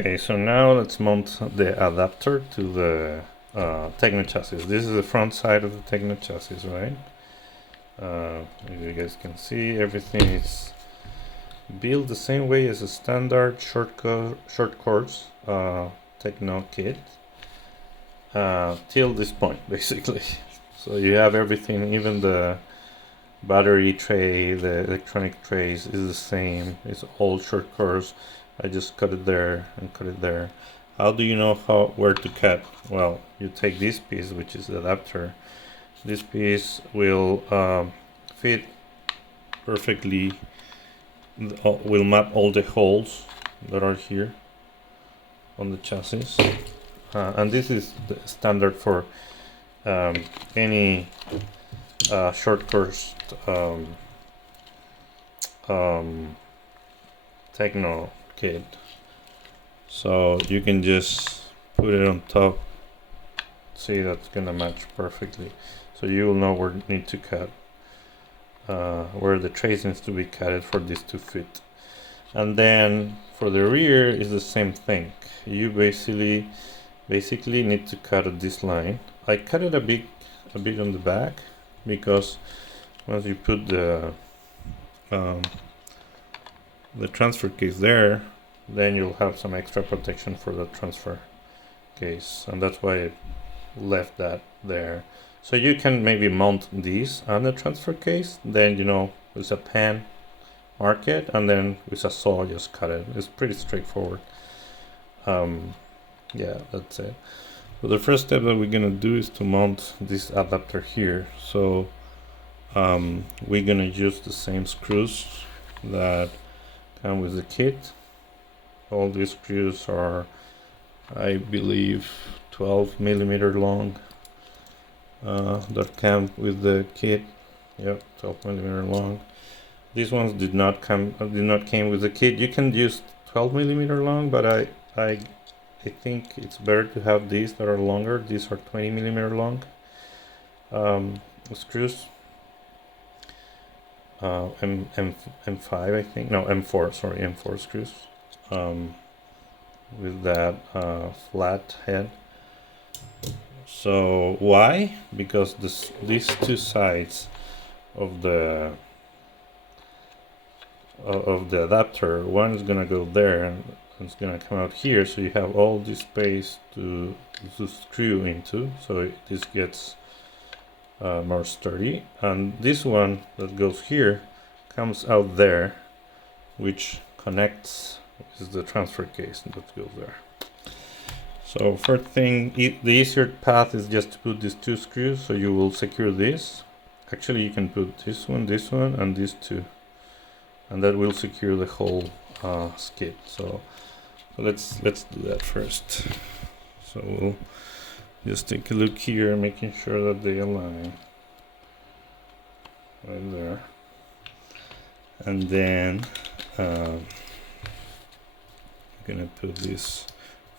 Okay, so now let's mount the adapter to the Tekno chassis. This is the front side of the Tekno chassis, right? As you guys can see, everything is built the same way as a standard short course Tekno kit till this point, basically. So you have everything, even the battery tray, the electronic trays is the same. It's all short course. I just cut it there and cut it there. How do you know where to cut? Well, you take this piece, which is the adapter. This piece will fit perfectly, will map all the holes that are here on the chassis. And this is the standard for any short course Tekno kit. So you can just put it on top. See, that's gonna match perfectly. So you will know where you need to cut, where the trace needs to be cutted for this to fit. And then for the rear is the same thing. You basically need to cut at this line. I cut it a bit on the back, because once you put the transfer case there, then you'll have some extra protection for the transfer case, and that's why I left that there. So you can maybe mount these on the transfer case, then with a pen mark it, and then with a saw just cut it. It's pretty straightforward. Yeah, that's it. So the first step that we're gonna do is to mount this adapter here. So we're gonna use the same screws that come with the kit. All these screws are, I believe, 12 millimeter long, that came with the kit. Yep, 12 millimeter long. These ones did not came with the kit. You can use 12 millimeter long, but I think it's better to have these that are longer. These are 20 millimeter long screws. M5, I think. No, M4. Sorry, M4 screws. With that flat head. So why? Because these two sides of the adapter, one is gonna go there and it's gonna come out here, so you have all this space to screw into, so this gets more sturdy. And this one that goes here comes out there, which connects with the transfer case that goes there. So first thing, the easier path is just to put these two screws, so you will secure this. Actually, you can put this one, and these two, and that will secure the whole skid. So let's do that first. So we'll just take a look here, making sure that they align right there, and then I'm gonna put these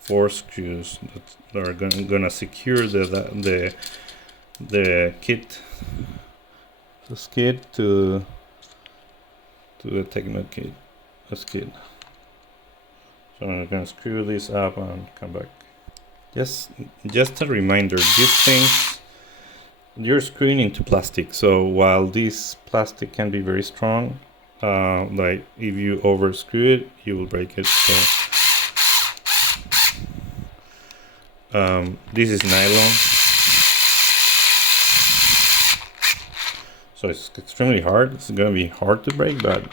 4 screws that are gonna secure the kit, the skid to the Tekno kit, the skid. So I'm gonna screw this up and come back. Just a reminder, these things, you're screwing into plastic, so while this plastic can be very strong, like if you over screw it, you will break it. So this is nylon, so it's extremely hard. It's gonna be hard to break, but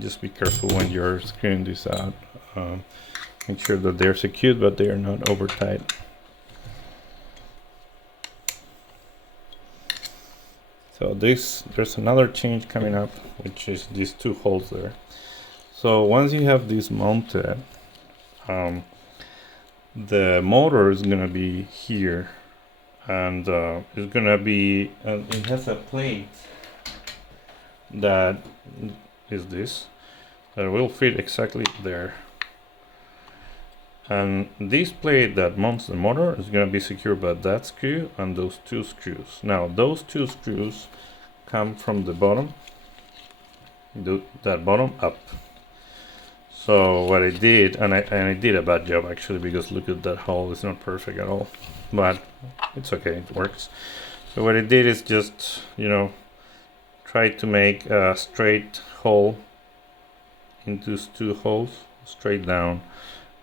just be careful when you're screwing this out. Make sure that they're secured, but they are not over tight. So there's another change coming up, which is these 2 holes there. So once you have this mounted, the motor is gonna be here, and it's gonna be, it has a plate that is this, that will fit exactly there. And this plate that mounts the motor is going to be secured by that screw and those 2 screws. Now those 2 screws come from the bottom, that bottom up. So what I did, and I did a bad job actually, because look at that hole, it's not perfect at all, but it's okay, it works. So what I did is just, you know, try to make a straight hole into these two holes, straight down,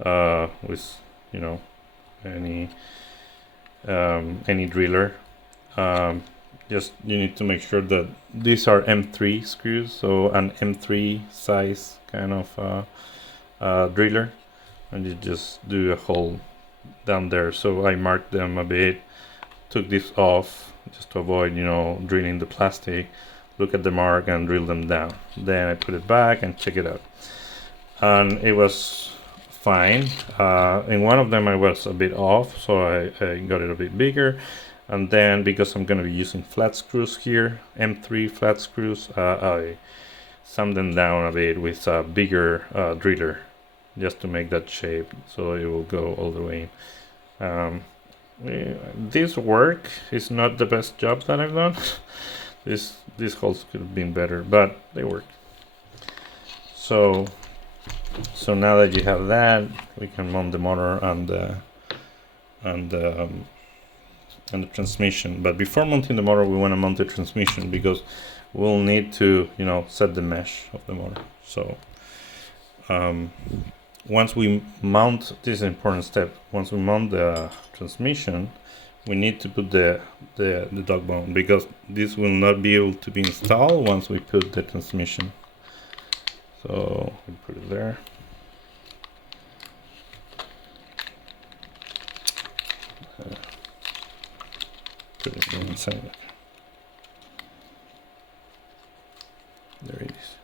with, you know, any driller. Just you need to make sure that these are M3 screws, so an M3 size kind of driller, and you just do a hole down there. So I marked them a bit, took this off just to avoid, you know, drilling the plastic. Look at the mark and drill them down. Then I put it back and check it out, and it was fine. In one of them I was a bit off, so I got it a bit bigger. And then because I'm going to be using flat screws here, M3 flat screws, I sand them down a bit with a bigger driller, just to make that shape, so it will go all the way in. This work is not the best job that I've done. These holes could have been better, but they work. So now that you have that, we can mount the motor and the transmission. But before mounting the motor, we want to mount the transmission, because we'll need to, you know, set the mesh of the motor. So once we mount, this is an important step. Once we mount the transmission, we need to put the dog bone, because this will not be able to be installed once we put the transmission. So we put it there. Put it inside. There it is.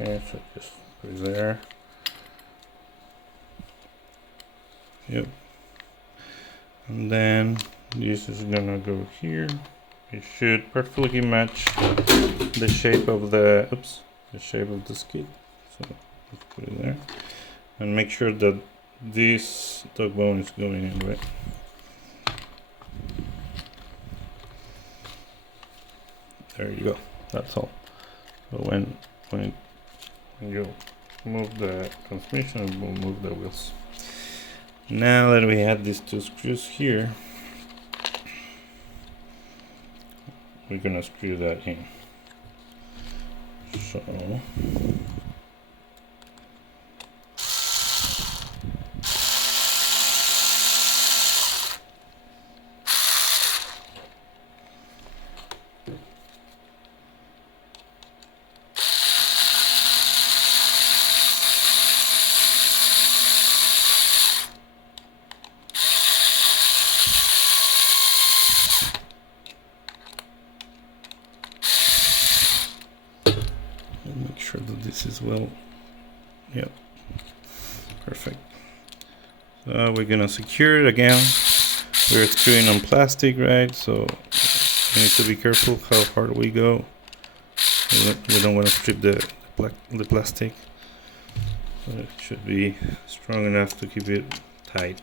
Okay, so just put it there. Yep. And then this is gonna go here. It should perfectly match the shape of the skid. So let's put it there, and make sure that this dog bone is going in, right? There you go. That's all. So when you move the transmission, it will move the wheels. Now that we have these two screws here, we're gonna screw that in. So make sure that this is well, yep, perfect. So we're gonna secure it again. We're screwing on plastic, right? So we need to be careful how hard we go. We don't want to strip the plastic. So it should be strong enough to keep it tight.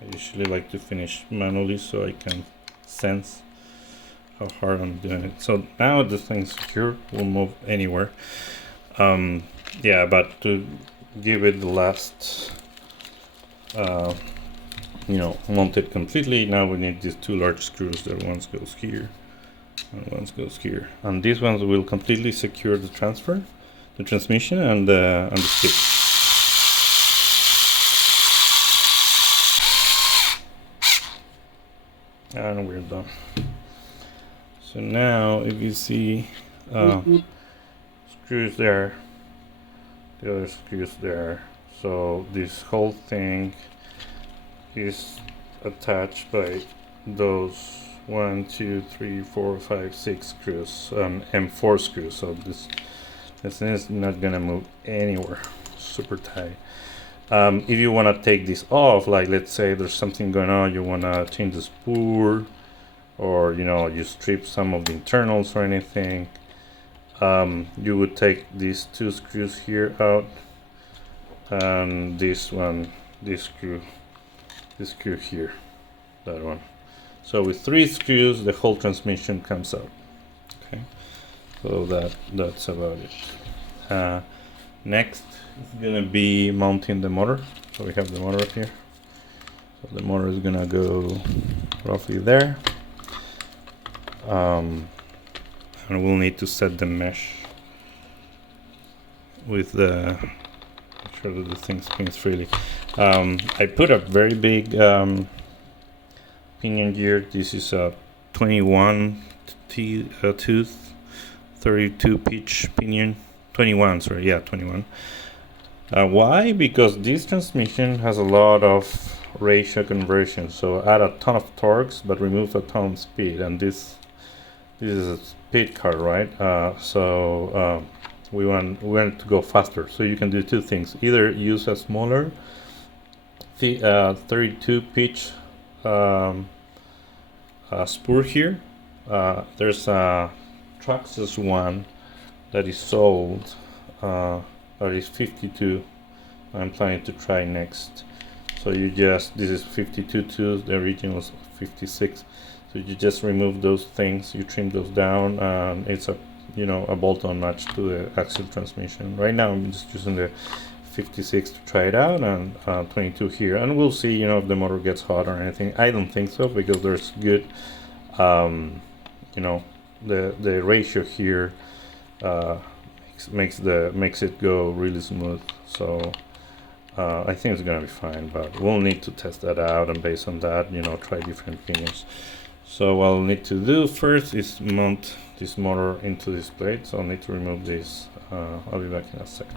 I usually like to finish manually so I can sense how hard I'm doing it. So now the thing's secure, we'll move anywhere. Yeah, but to give it the last, you know, mount it completely, now we need these two large screws. That one goes here and one goes here, and these ones will completely secure the transmission and the skid. And we're done. So now if you see screws there, the other screws there, so this whole thing is attached by those 1, 2, 3, 4, 5, 6 screws, M4 screws. So this thing is not gonna move anywhere, super tight. If you want to take this off, like let's say there's something going on, you want to change the spool, or you know, you strip some of the internals or anything, you would take these two screws here out, and this screw here, that one. So with 3 screws the whole transmission comes out. Okay, So that's about it. Next is gonna be mounting the motor. So we have the motor here. So the motor is gonna go roughly there. And we'll need to set the mesh with the, make sure that the thing spins freely. I put a very big pinion gear. This is a 21 tooth, 32 pitch pinion. 21, sorry, yeah, 21. Why? Because this transmission has a lot of ratio conversion. So add a ton of torques, but remove a ton of speed. And this is a speed car, right? We want to go faster. So you can do two things: either use a smaller 32 pitch spur here. There's a Traxxas one that is sold, that is 52. I'm planning to try next. So you just, this is 52 tooth, the original was 56. So you just remove those things, you trim those down, and it's a, you know, a bolt-on match to the Axial transmission. Right now I'm just using the 56 to try it out, and 22 here, and we'll see, you know, if the motor gets hot or anything. I don't think so, because there's good, you know, the ratio here makes it go really smooth. So I think it's gonna be fine, but we'll need to test that out, and based on that, you know, try different pinions. So what I'll need to do first is mount this motor into this plate. So I'll need to remove this. I'll be back in a second.